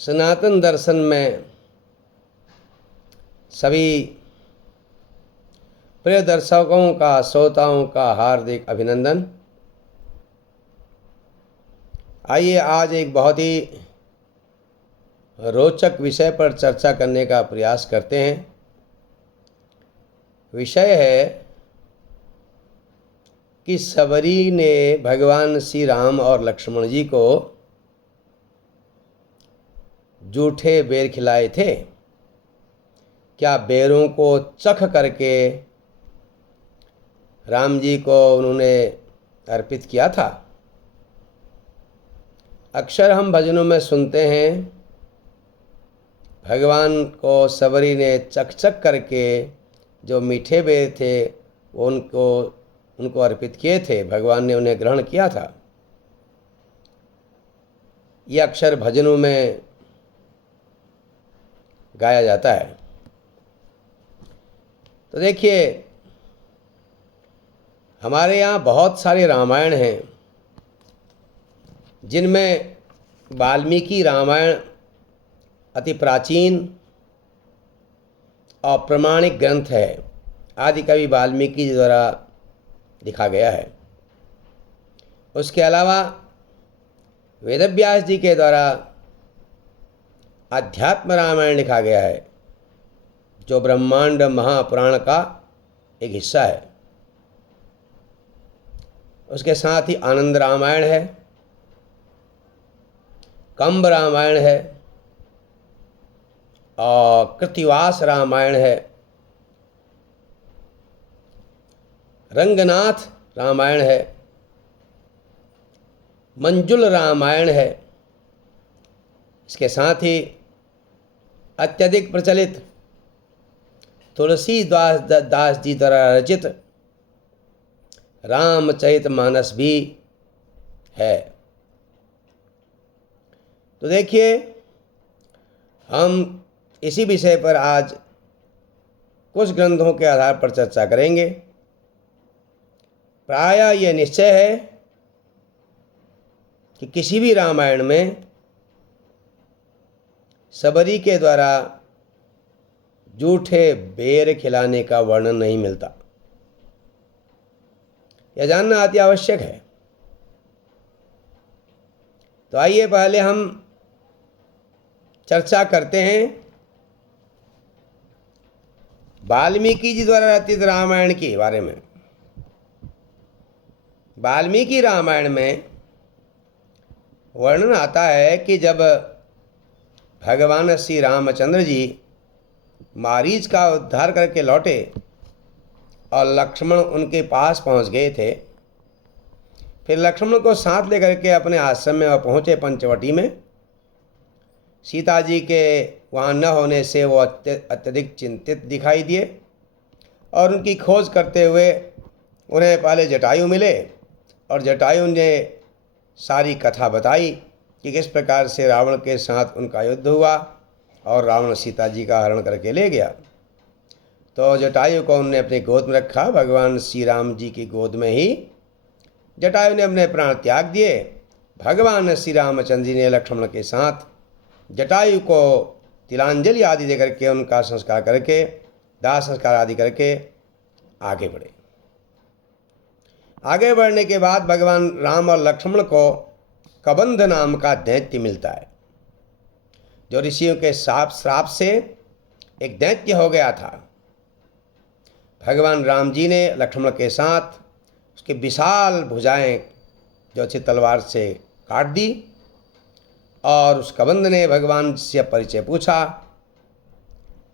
सनातन दर्शन में सभी प्रिय दर्शकों का, श्रोताओं का हार्दिक अभिनंदन। आइए आज एक बहुत ही रोचक विषय पर चर्चा करने का प्रयास करते हैं। विषय है कि सबरी ने भगवान श्री राम और लक्ष्मण जी को जूठे बेर खिलाए थे। क्या बेरों को चख करके राम जी को उन्होंने अर्पित किया था? अक्सर हम भजनों में सुनते हैं भगवान को सबरी ने चख चख करके जो मीठे बेर थे वो उनको अर्पित किए थे, भगवान ने उन्हें ग्रहण किया था। ये अक्सर भजनों में गाया जाता है। तो देखिए, हमारे यहाँ बहुत सारे रामायण हैं जिनमें वाल्मीकि रामायण अति प्राचीन और प्रमाणिक ग्रंथ है। आदि कवि वाल्मीकि जी द्वारा लिखा गया है। उसके अलावा वेदव्यास जी के द्वारा अध्यात्म रामायण लिखा गया है, जो ब्रह्मांड महापुराण का एक हिस्सा है। उसके साथ ही आनंद रामायण है, कंब रामायण है और कृतिवास रामायण है, रंगनाथ रामायण है, मंजुल रामायण है। इसके साथ ही अत्यधिक प्रचलित तुलसीदास जी द्वारा रचित रामचरितमानस भी है। तो देखिए, हम इसी विषय पर आज कुछ ग्रंथों के आधार पर चर्चा करेंगे। प्रायः यह निश्चय है कि किसी भी रामायण में सबरी के द्वारा जूठे बेर खिलाने का वर्णन नहीं मिलता। यह जानना अति आवश्यक है। तो आइए पहले हम चर्चा करते हैं वाल्मीकि जी द्वारा रचित रामायण के बारे में। वाल्मीकि रामायण में वर्णन आता है कि जब भगवान श्री रामचंद्र जी मारीच का उद्धार करके लौटे और लक्ष्मण उनके पास पहुंच गए थे, फिर लक्ष्मण को साथ लेकर के अपने आश्रम में वह पहुँचे पंचवटी में। सीता जी के वहाँ न होने से वो अत्यधिक चिंतित दिखाई दिए और उनकी खोज करते हुए उन्हें पहले जटायु मिले और जटायु ने सारी कथा बताई कि किस प्रकार से रावण के साथ उनका युद्ध हुआ और रावण सीता जी का हरण करके ले गया। तो जटायु को उन्होंने अपनी गोद में रखा। भगवान श्री राम जी की गोद में ही जटायु ने अपने प्राण त्याग दिए। भगवान श्री रामचंद्र जी ने लक्ष्मण के साथ जटायु को तिलांजलि आदि दे करके उनका संस्कार करके, दाह संस्कार आदि करके आगे बढ़े। आगे बढ़ने के बाद भगवान राम और लक्ष्मण को कबंध नाम का दैत्य मिलता है, जो ऋषियों के श्राप से एक दैत्य हो गया था। भगवान राम जी ने लक्ष्मण के साथ उसकी विशाल भुजाएं जो अच्छी तलवार से काट दी और उस कबंध ने भगवान से परिचय पूछा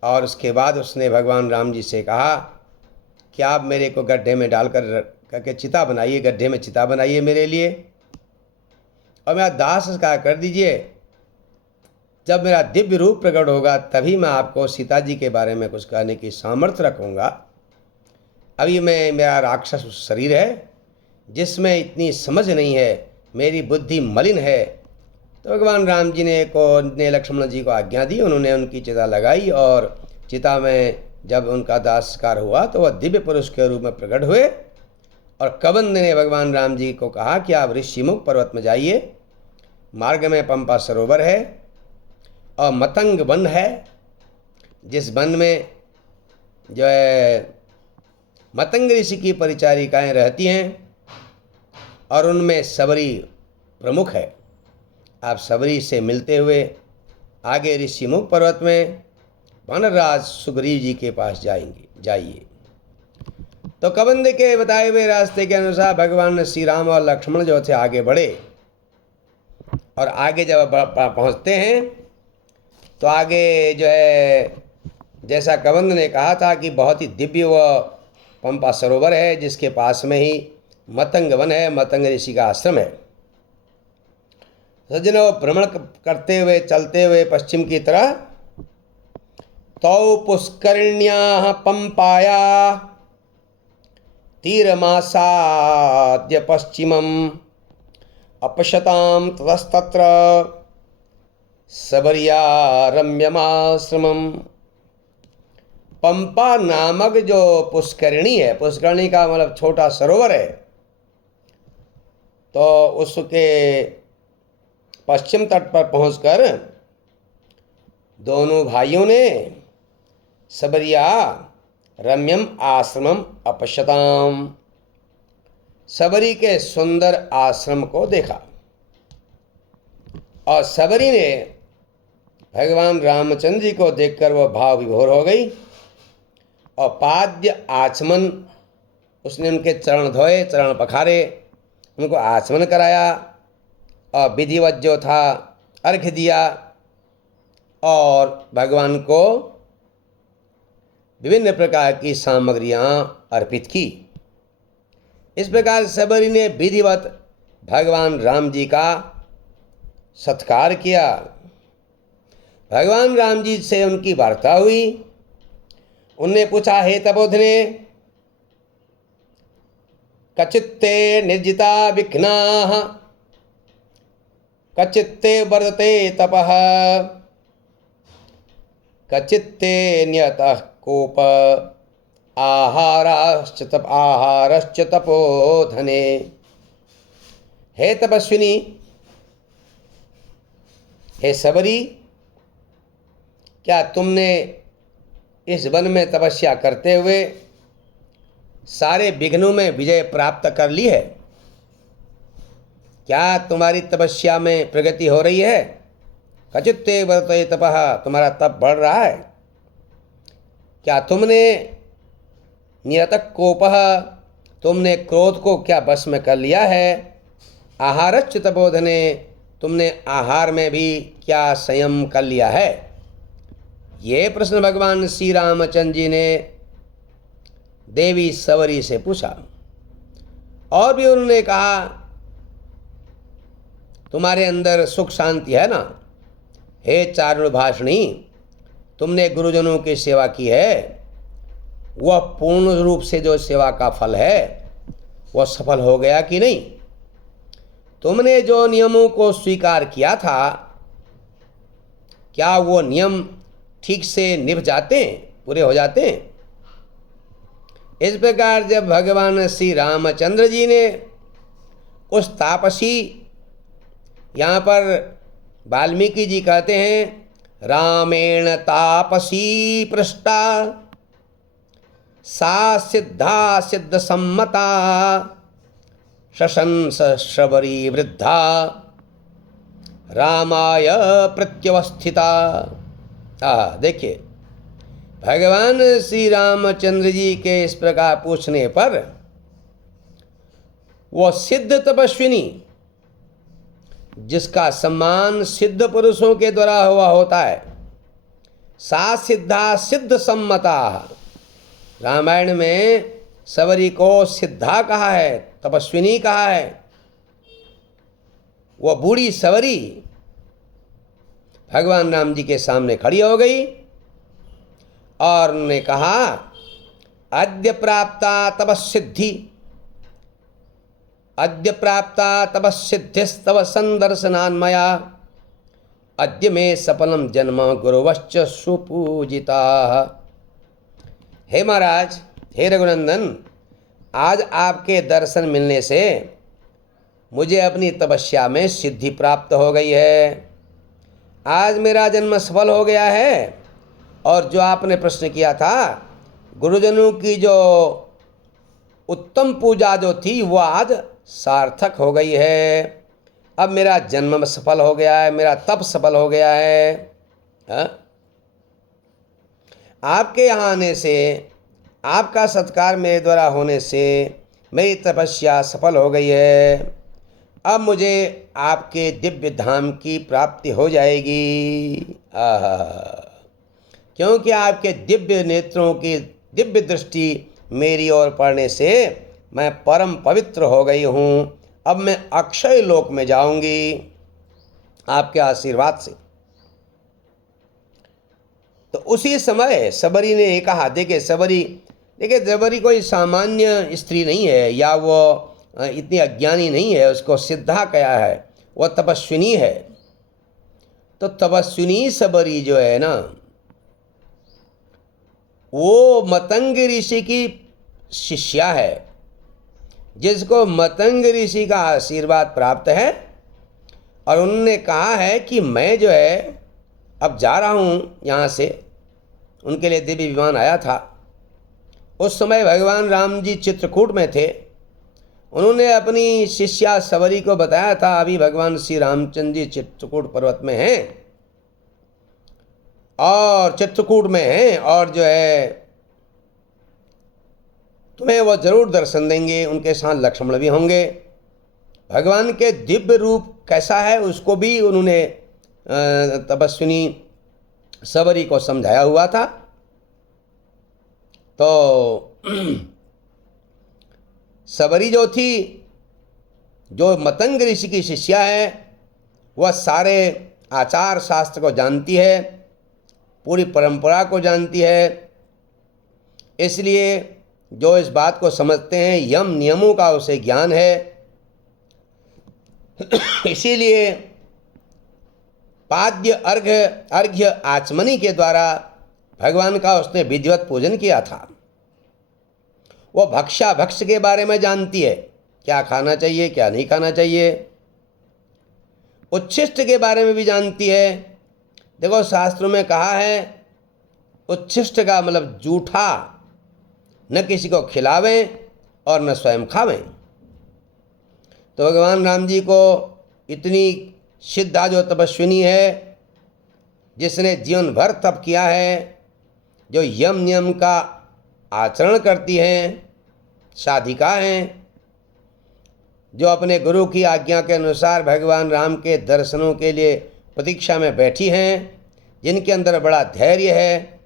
और उसके बाद उसने भगवान राम जी से कहा कि आप मेरे को गड्ढे में डालकर करके चिता बनाइए, गड्ढे में चिता बनाइए मेरे लिए और मेरा दाह संस्कार कर दीजिए। जब मेरा दिव्य रूप प्रकट होगा तभी मैं आपको सीता जी के बारे में कुछ कहने की सामर्थ्य रखूँगा। अभी मेरा राक्षस शरीर है जिसमें इतनी समझ नहीं है, मेरी बुद्धि मलिन है। तो भगवान राम जी ने लक्ष्मण जी को आज्ञा दी। उन्होंने उनकी चिता लगाई और चिता में जब उनका दाह संस्कार हुआ तो वह दिव्य पुरुष के रूप में प्रकट हुए और कबंध ने भगवान राम जी को कहा कि आप ऋषिमुख पर्वत में जाइए, मार्ग में पंपा सरोवर है, और मतंग वन है, जिस वन में जो है मतंग ऋषि की परिचारिकाएं रहती हैं और उनमें सबरी प्रमुख है। आप सबरी से मिलते हुए आगे ऋषिमुख पर्वत में वानरराज सुग्रीव जी के पास जाइए। तो कबंध के बताए हुए रास्ते के अनुसार भगवान श्री राम और लक्ष्मण जो थे आगे बढ़े, और आगे जब पहुंचते हैं तो आगे जो है जैसा कबंध ने कहा था कि बहुत ही दिव्य व पंपा सरोवर है, जिसके पास में ही मतंग वन है, मतंग ऋषि का आश्रम है। सज्जनों, भ्रमण करते हुए चलते हुए पश्चिम की तरह तौ पुष्करिण्याः पंपाया तीरमासाद्य पश्चिमम् अपश्यतां ततस्तत्र सबर्यारम्यमाश्रमम्। पंपा नामक जो पुष्करिणी है, पुष्करिणी का मतलब छोटा सरोवर है, तो उसके पश्चिम तट पर पहुंचकर दोनों भाइयों ने सबरिया रम्यम आश्रमम अपश्यताम, सबरी के सुंदर आश्रम को देखा। और सबरी ने भगवान रामचंद्र जी को देखकर वह भाव विभोर हो गई और पाद्य आचमन, उसने उनके चरण धोए, चरण पखारे, उनको आचमन कराया और विधिवत जो था अर्घ्य दिया और भगवान को विभिन्न प्रकार की सामग्रियां अर्पित की। इस प्रकार सबरी ने विधिवत भगवान राम जी का सत्कार किया। भगवान राम जी से उनकी वार्ता हुई। उनने पूछा, हे तपोधने, कचित्ते निर्जिता विघ्नाः कचित्ते वर्धते तपः कचित्ते नियतः कोप आहारश्च तपोधने। हे तपस्विनी, हे सबरी, क्या तुमने इस वन में तपस्या करते हुए सारे विघ्नों में विजय प्राप्त कर ली है? क्या तुम्हारी तपस्या में प्रगति हो रही है? कचित्ते वर्तते तपः, तुम्हारा तप बढ़ रहा है? क्या तुमने नियतक कोपः, तुमने क्रोध को क्या बस में कर लिया है? आहारश्च तपोधने, तुमने आहार में भी क्या संयम कर लिया है? ये प्रश्न भगवान श्री रामचंद्र जी ने देवी सबरी से पूछा। और भी उन्होंने कहा, तुम्हारे अंदर सुख शांति है ना? हे चारुण भाषणी, तुमने गुरुजनों की सेवा की है, वह पूर्ण रूप से जो सेवा का फल है वह सफल हो गया कि नहीं? तुमने जो नियमों को स्वीकार किया था, क्या वो नियम ठीक से निभ जाते हैं, पूरे हो जाते हैं? इस प्रकार जब भगवान श्री रामचंद्र जी ने उस तापसी, यहाँ पर वाल्मीकि जी कहते हैं, रामेण तापसी पृष्टा सा सिद्धा सिद्ध सम्मता शशंस श्रवरी वृद्धा रामाय प्रत्यवस्थिता। देखिए, भगवान श्री रामचंद्र जी के इस प्रकार पूछने पर वह सिद्ध तपस्विनी, जिसका सम्मान सिद्ध पुरुषों के द्वारा हुआ होता है, सा सिद्धा सिद्ध सम्मता। रामायण में सबरी को सिद्धा कहा है, तपस्विनी कहा है। वह बूढ़ी सबरी भगवान राम जी के सामने खड़ी हो गई और उन्होंने कहा, अद्य प्राप्ता तपस्सिद्धि, अद्य प्राप्ता तपस्सिद्धिस्तव संदर्शनान्मया, अद्य मे सफलम जन्म गुरुवश्च सुपूजिता। हे महाराज, हे रघुनंदन, आज आपके दर्शन मिलने से मुझे अपनी तपस्या में सिद्धि प्राप्त हो गई है। आज मेरा जन्म सफल हो गया है और जो आपने प्रश्न किया था, गुरुजनों की जो उत्तम पूजा जो थी वो आज सार्थक हो गई है। अब मेरा जन्म सफल हो गया है, मेरा तप सफल हो गया है। हाँ? आपके यहाँ आने से, आपका सत्कार मेरे द्वारा होने से मेरी तपस्या सफल हो गई है। अब मुझे आपके दिव्य धाम की प्राप्ति हो जाएगी। आहा, क्योंकि आपके दिव्य नेत्रों की दिव्य दृष्टि मेरी ओर पड़ने से मैं परम पवित्र हो गई हूँ। अब मैं अक्षय लोक में जाऊंगी आपके आशीर्वाद से। तो उसी समय सबरी ने कहा, देखिए सबरी कोई सामान्य स्त्री नहीं है, या वो इतनी अज्ञानी नहीं है, उसको सिद्धा कहा है, वह तपस्विनी है। तो तपस्विनी सबरी जो है ना, वो मतंग ऋषि की शिष्या है, जिसको मतंग ऋषि का आशीर्वाद प्राप्त है। और उन्होंने कहा है कि मैं जो है अब जा रहा हूँ यहाँ से। उनके लिए दिव्य विमान आया था। उस समय भगवान राम जी चित्रकूट में थे। उन्होंने अपनी शिष्या सबरी को बताया था, अभी भगवान श्री रामचंद्र जी चित्रकूट पर्वत में हैं और चित्रकूट में हैं, और जो है तुम्हें वो जरूर दर्शन देंगे। उनके साथ लक्ष्मण भी होंगे। भगवान के दिव्य रूप कैसा है उसको भी उन्होंने तपस्विनी सबरी को समझाया हुआ था। तो सबरी जो थी, जो मतंग ऋषि की शिष्या है, वह सारे आचार शास्त्र को जानती है, पूरी परंपरा को जानती है। इसलिए जो इस बात को समझते हैं, यम नियमों का उसे ज्ञान है। इसीलिए पाद्य अर्घ्य आचमनी के द्वारा भगवान का उसने विधिवत पूजन किया था। वो भक्ष के बारे में जानती है, क्या खाना चाहिए क्या नहीं खाना चाहिए। उच्छिष्ट के बारे में भी जानती है। देखो शास्त्रों में कहा है, उच्छिष्ट का मतलब जूठा न किसी को खिलावें और न स्वयं खावें। तो भगवान राम जी को इतनी सिद्धा जो तपस्विनी है, जिसने जीवन भर तप किया है, जो यम नियम का आचरण करती हैं, साधिका हैं, जो अपने गुरु की आज्ञा के अनुसार भगवान राम के दर्शनों के लिए प्रतीक्षा में बैठी हैं, जिनके अंदर बड़ा धैर्य है,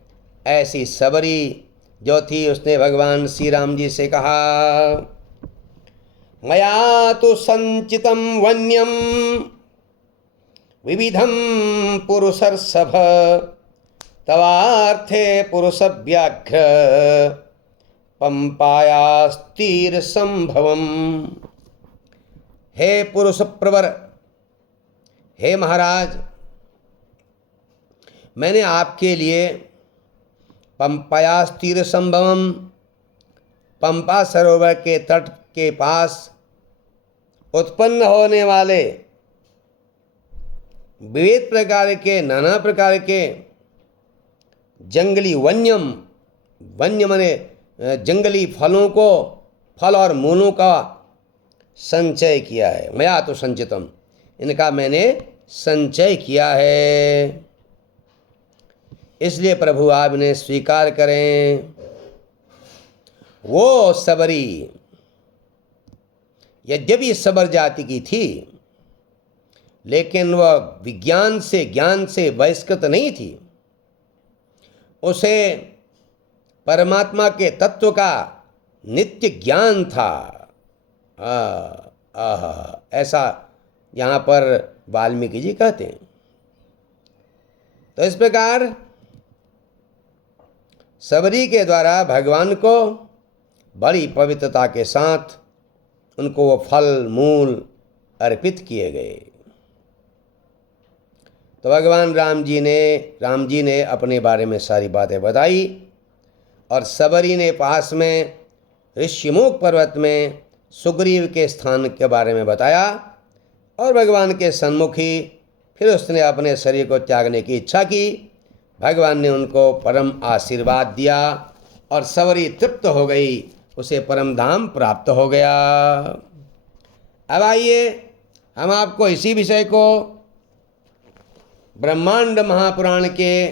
ऐसी सबरी जो थी, उसने भगवान श्री राम जी से कहा, मया तो संचितम वन्यम विविधम पुरुषर्षभ तवार्थे पुरुष व्याघ्र पंपायास्तीर संभवम। हे पुरुष प्रवर, हे महाराज, मैंने आपके लिए पंपायास्तीर संभवम, पंपा सरोवर के तट के पास उत्पन्न होने वाले विविध प्रकार के, नाना प्रकार के जंगली वन्य माने जंगली फलों को, फल और मूलों का संचय किया है। मया तो संचितम, इनका मैंने संचय किया है। इसलिए प्रभु आप इन्हें स्वीकार करें। वो सबरी यद्यपि सबर जाति की थी, लेकिन वह विज्ञान से, ज्ञान से बहिष्कृत नहीं थी। उसे परमात्मा के तत्व का नित्य ज्ञान था। ऐसा यहाँ पर वाल्मीकि जी कहते हैं। तो इस प्रकार सबरी के द्वारा भगवान को बड़ी पवित्रता के साथ उनको वो फल मूल अर्पित किए गए। तो भगवान राम जी ने अपने बारे में सारी बातें बताई, और सबरी ने पास में ऋषिमुख पर्वत में सुग्रीव के स्थान के बारे में बताया, और भगवान के सन्मुख ही फिर उसने अपने शरीर को त्यागने की इच्छा की। भगवान ने उनको परम आशीर्वाद दिया और सबरी तृप्त हो गई, उसे परम धाम प्राप्त हो गया। अब आइए हम आपको इसी विषय को ब्रह्मांड महापुराण के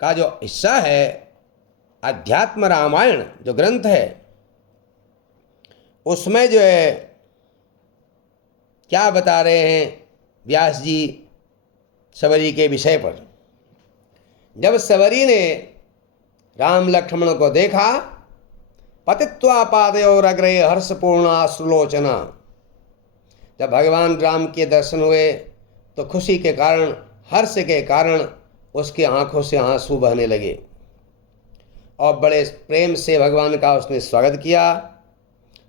का जो हिस्सा है, अध्यात्म रामायण जो ग्रंथ है, उसमें जो है क्या बता रहे हैं व्यास जी सबरी के विषय पर। जब सबरी ने राम लक्ष्मण को देखा, पतित्वा पादयोरग्रे हर्षपूर्णाश्रुलोचना, जब भगवान राम के दर्शन हुए तो खुशी के कारण, हर्ष के कारण उसकी आंखों से आंसू बहने लगे और बड़े प्रेम से भगवान का उसने स्वागत किया,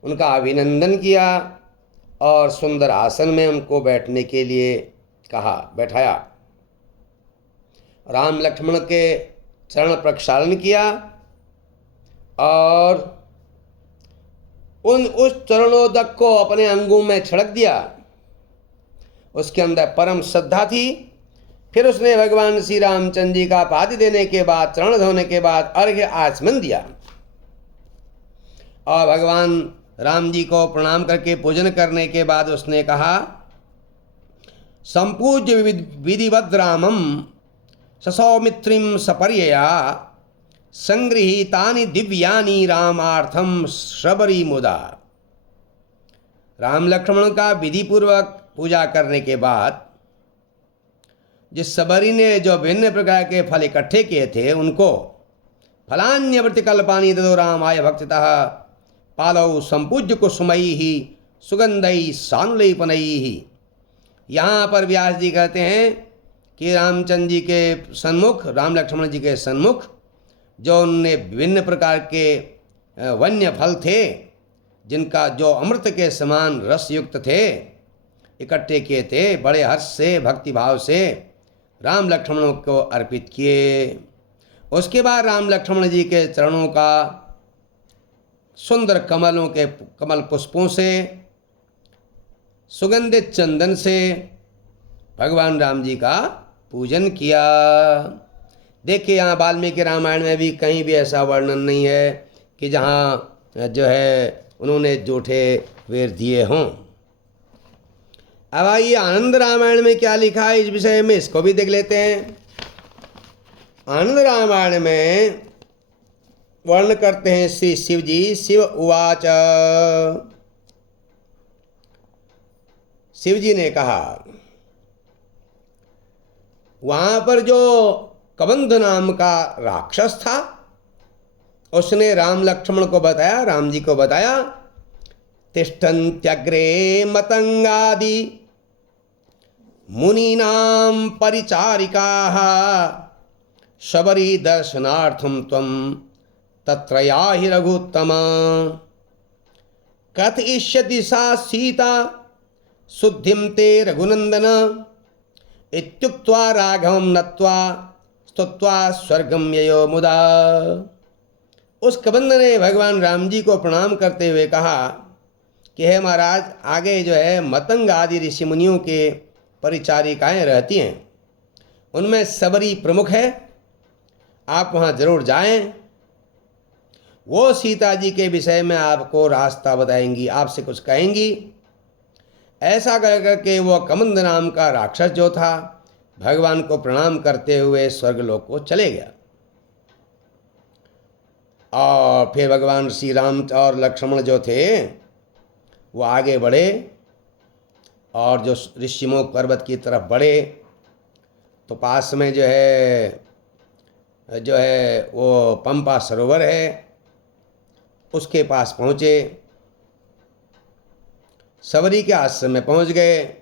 उनका अभिनंदन किया और सुंदर आसन में उनको बैठने के लिए कहा, बैठाया। राम लक्ष्मण के चरण प्रक्षालन किया और उस चरणोदक को अपने अंगों में छिड़क दिया। उसके अंदर परम श्रद्धा थी। फिर उसने भगवान श्री रामचंद्र जी का पाद देने के बाद, चरण धोने के बाद अर्घ्य आचमन दिया और भगवान राम जी को प्रणाम करके पूजन करने के बाद उसने कहा, संपूज्य विधिवद रामम ससौमित्रिम सपर्यया संगृहीतानि दिव्यानि रामार्थम शबरी मुदा। राम लक्ष्मण का विधि पूर्वक पूजा करने के बाद जिस सबरी ने जो भिन्न प्रकार के फल इकट्ठे किए थे, उनको फलान्यवृत्ति कल्पानी ददो रामाय भक्तितः पालौ संपूज्य कुसुमई ही सुगंधई सानुलेपनई ही। यहाँ पर व्यास जी कहते हैं कि रामचंद्र जी के सन्मुख, राम लक्ष्मण जी के सन्मुख जो उनने विभिन्न प्रकार के वन्य फल थे, जिनका जो अमृत के समान रस युक्त थे, इकट्ठे किए थे, बड़े हर्ष से, भक्ति भाव से राम लक्ष्मणों को अर्पित किए। उसके बाद राम लक्ष्मण जी के चरणों का सुंदर कमल पुष्पों से, सुगंधित चंदन से भगवान राम जी का पूजन किया। देखिए यहाँ वाल्मीकि रामायण में भी कहीं भी ऐसा वर्णन नहीं है कि जहाँ जो है उन्होंने जूठे वेर दिए हों। अब आइए आनंद रामायण में क्या लिखा है इस विषय में, इसको भी देख लेते हैं। आनंद रामायण में वर्ण करते हैं श्री शिव जी। शिव उवाच, शिव जी ने कहा, वहां पर जो कबंध नाम का राक्षस था, उसने राम लक्ष्मण को बताया, राम जी को बताया, तिष्ठन्त्यग्रे मतंगादि मुनीनां परिचारिकाः शबरी दर्शनार्थं त्वं तत्र याहि रघुत्तमा। कथयिष्यति सा सीता शुद्धिं ते रघुनंदन इत्युक्त्वा राघवं नत्वा स्तुत्वा स्वर्गं ययो मुदा। उस कबंध ने भगवान राम जी को प्रणाम करते हुए कहा कि हे महाराज, आगे जो है मतंग आदि ऋषि मुनियों के परिचारिकाएं रहती हैं, उनमें सबरी प्रमुख है, आप वहाँ जरूर जाएं। वो सीता जी के विषय में आपको रास्ता बताएंगी, आपसे कुछ कहेंगी। ऐसा कर करके वो कबंध नाम का राक्षस जो था, भगवान को प्रणाम करते हुए स्वर्गलोक को चले गया। और फिर भगवान श्री राम और लक्ष्मण जो थे वो आगे बढ़े और जो ऋषिमुख पर्वत की तरफ बढ़े तो पास में जो है वो पंपा सरोवर है, उसके पास पहुँचे। सबरी के आश्रम में पहुँच गए।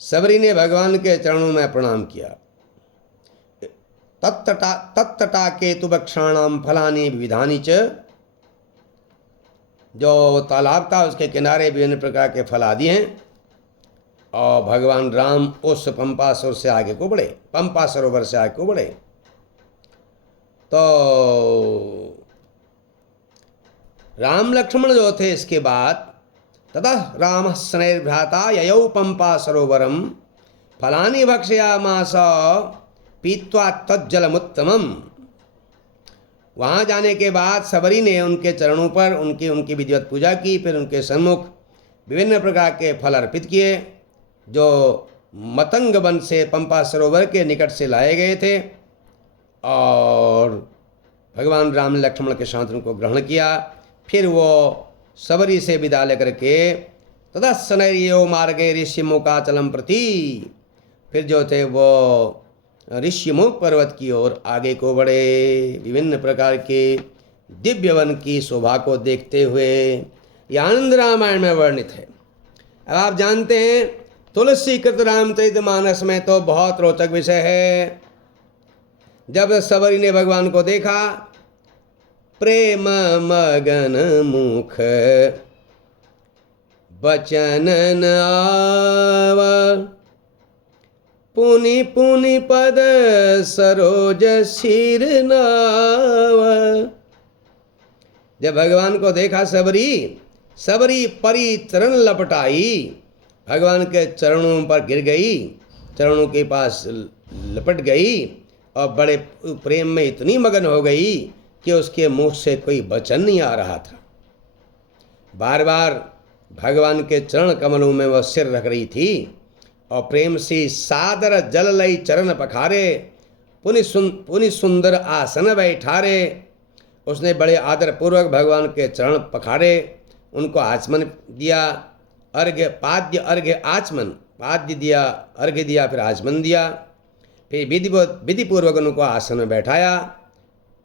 सबरी ने भगवान के चरणों में प्रणाम किया। तत्तटा केतु वृक्षाणाम फलानि विविधानि च, जो तालाब था उसके किनारे विभिन्न प्रकार के फल आदि हैं। और भगवान राम उस पंपा सरोवर से आगे को बढ़े, पंपा सरोवर से आगे को बढ़े। तो राम लक्ष्मण जो थे, इसके बाद ततः राम स्नेर्भ्राता ययौ पंपा सरोवरम फलानि भक्षयामास पीत्वा तज्जलमुत्तमम्। वहाँ जाने के बाद सबरी ने उनके चरणों पर उनकी विधिवत पूजा की। फिर उनके सम्मुख विभिन्न प्रकार के फल अर्पित किए जो मतंग वन से पंपा सरोवर के निकट से लाए गए थे, और भगवान राम ने लक्ष्मण के साथ उनको ग्रहण किया। फिर वो सबरी से विदा लेकर के तदस्सनैर्यो मार्गे ऋष्यमुखाचलम प्रति, फिर जो थे वो ऋष्यमुख पर्वत की ओर आगे को बढ़े। विभिन्न प्रकार के दिव्य वन की शोभा को देखते हुए, यह आनंद रामायण में वर्णित है। अब आप जानते हैं तुलसी कृत रामचरितमानस में तो बहुत रोचक विषय है। जब सबरी ने भगवान को देखा, प्रेम मगन मुख बचन न आवा, पुनि पुनि पद सरोज सिर नावा। जब भगवान को देखा सबरी परी चरण लपटाई, भगवान के चरणों पर गिर गई, चरणों के पास लपट गई और बड़े प्रेम में इतनी मगन हो गई कि उसके मुख से कोई वचन नहीं आ रहा था। बार बार भगवान के चरण कमलों में वह सिर रख रही थी और प्रेम से सादर जल लई चरण पखारे, पुनि सुंदर आसन बैठारे। उसने बड़े आदर पूर्वक भगवान के चरण पखारे, उनको आचमन दिया, अर्घ्य पाद्य अर्घ्य आचमन, पाद्य दिया, अर्घ्य दिया, फिर आचमन दिया, फिर विधि पूर्वक उनको आसन में बैठाया।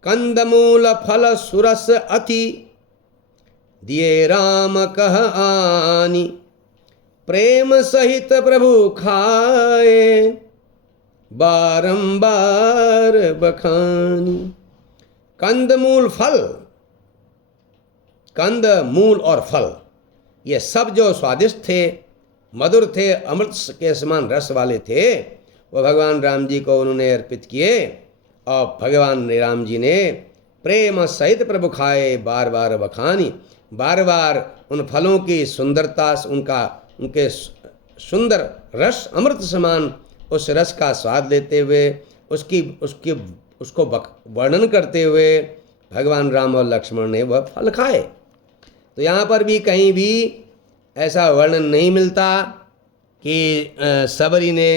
कंदमूल फल सुरस अति दिए राम कह आनी, प्रेम सहित प्रभु खाए बारंबार बखानी। कंदमूल फल, कंद मूल और फल, ये सब जो स्वादिष्ट थे, मधुर थे, अमृत के समान रस वाले थे, वो भगवान राम जी को उन्होंने अर्पित किए। और भगवान राम जी ने प्रेम सहित प्रभु खाए बार बार बखानी, बार बार उन फलों की सुंदरता, उनके सुंदर रस अमृत समान उस रस का स्वाद लेते हुए, उसको वर्णन करते हुए भगवान राम और लक्ष्मण ने वह फल खाए। तो यहाँ पर भी कहीं भी ऐसा वर्णन नहीं मिलता कि सबरी ने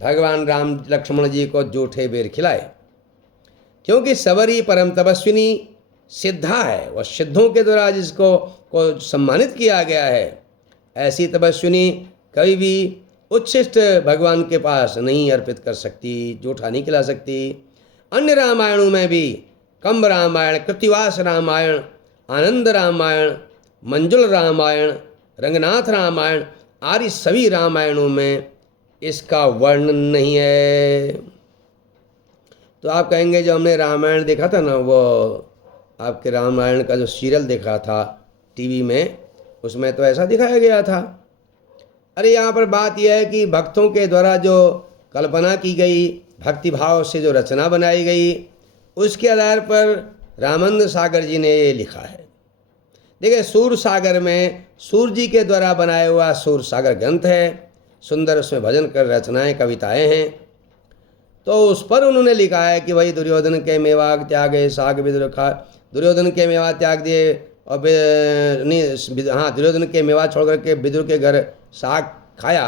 भगवान राम लक्ष्मण जी को जूठे बेर खिलाए, क्योंकि सबरी परम तपस्विनी सिद्धा है। वह सिद्धों के द्वारा जिसको सम्मानित किया गया है, ऐसी तपस्विनी कभी भी उच्छिष्ट भगवान के पास नहीं अर्पित कर सकती, जूठा नहीं खिला सकती। अन्य रामायणों में भी कंब रामायण, कृतिवास रामायण, आनंद रामायण, मंजुल रामायण, रंगनाथ रामायण आदि सभी रामायणों में इसका वर्णन नहीं है। तो आप कहेंगे जो हमने रामायण देखा था ना, वो आपके रामायण का जो सीरियल देखा था टीवी में, उसमें तो ऐसा दिखाया गया था। अरे यहाँ पर बात यह है कि भक्तों के द्वारा जो कल्पना की गई, भक्ति भाव से जो रचना बनाई गई, उसके आधार पर रामानंद सागर जी ने ये लिखा है। देखिए, सूर सागर में सूर जी के द्वारा बनाया हुआ सूर सागर ग्रंथ है, सुंदर उसमें भजन कर रचनाएं, कविताएं हैं। तो उस पर उन्होंने लिखा है कि भाई दुर्योधन के मेवा त्यागे साग विदुर खा, दुर्योधन के मेवा त्याग दिए और दुर्योधन के मेवा छोड़ करके विदुर के घर साग खाया,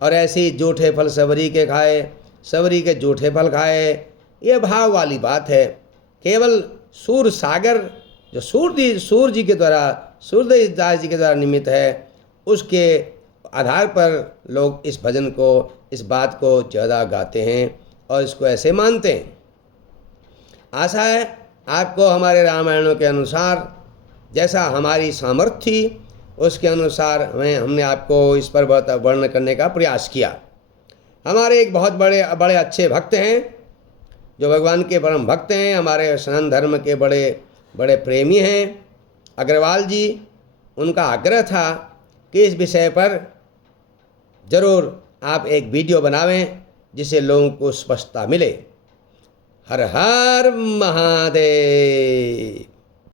और ऐसे ही जूठे फल सबरी के खाए, सबरी के जूठे फल खाए। ये भाव वाली बात है। केवल सूर सागर जो सूर जी के द्वारा, सूरदास दास जी के द्वारा निमित्त है, उसके आधार पर लोग इस भजन को, इस बात को ज़्यादा गाते हैं और इसको ऐसे मानते हैं। आशा है आपको हमारे रामायणों के अनुसार जैसा हमारी सामर्थ्य थी, उसके अनुसार हमने आपको इस पर वर्णन करने का प्रयास किया। हमारे एक बहुत बड़े अच्छे भक्त हैं, जो भगवान के परम भक्त हैं, हमारे सनातन धर्म के बड़े प्रेमी हैं, अग्रवाल जी। उनका आग्रह था कि इस विषय पर ज़रूर आप एक वीडियो बनावें जिससे लोगों को स्पष्टता मिले। हर हर महादेव।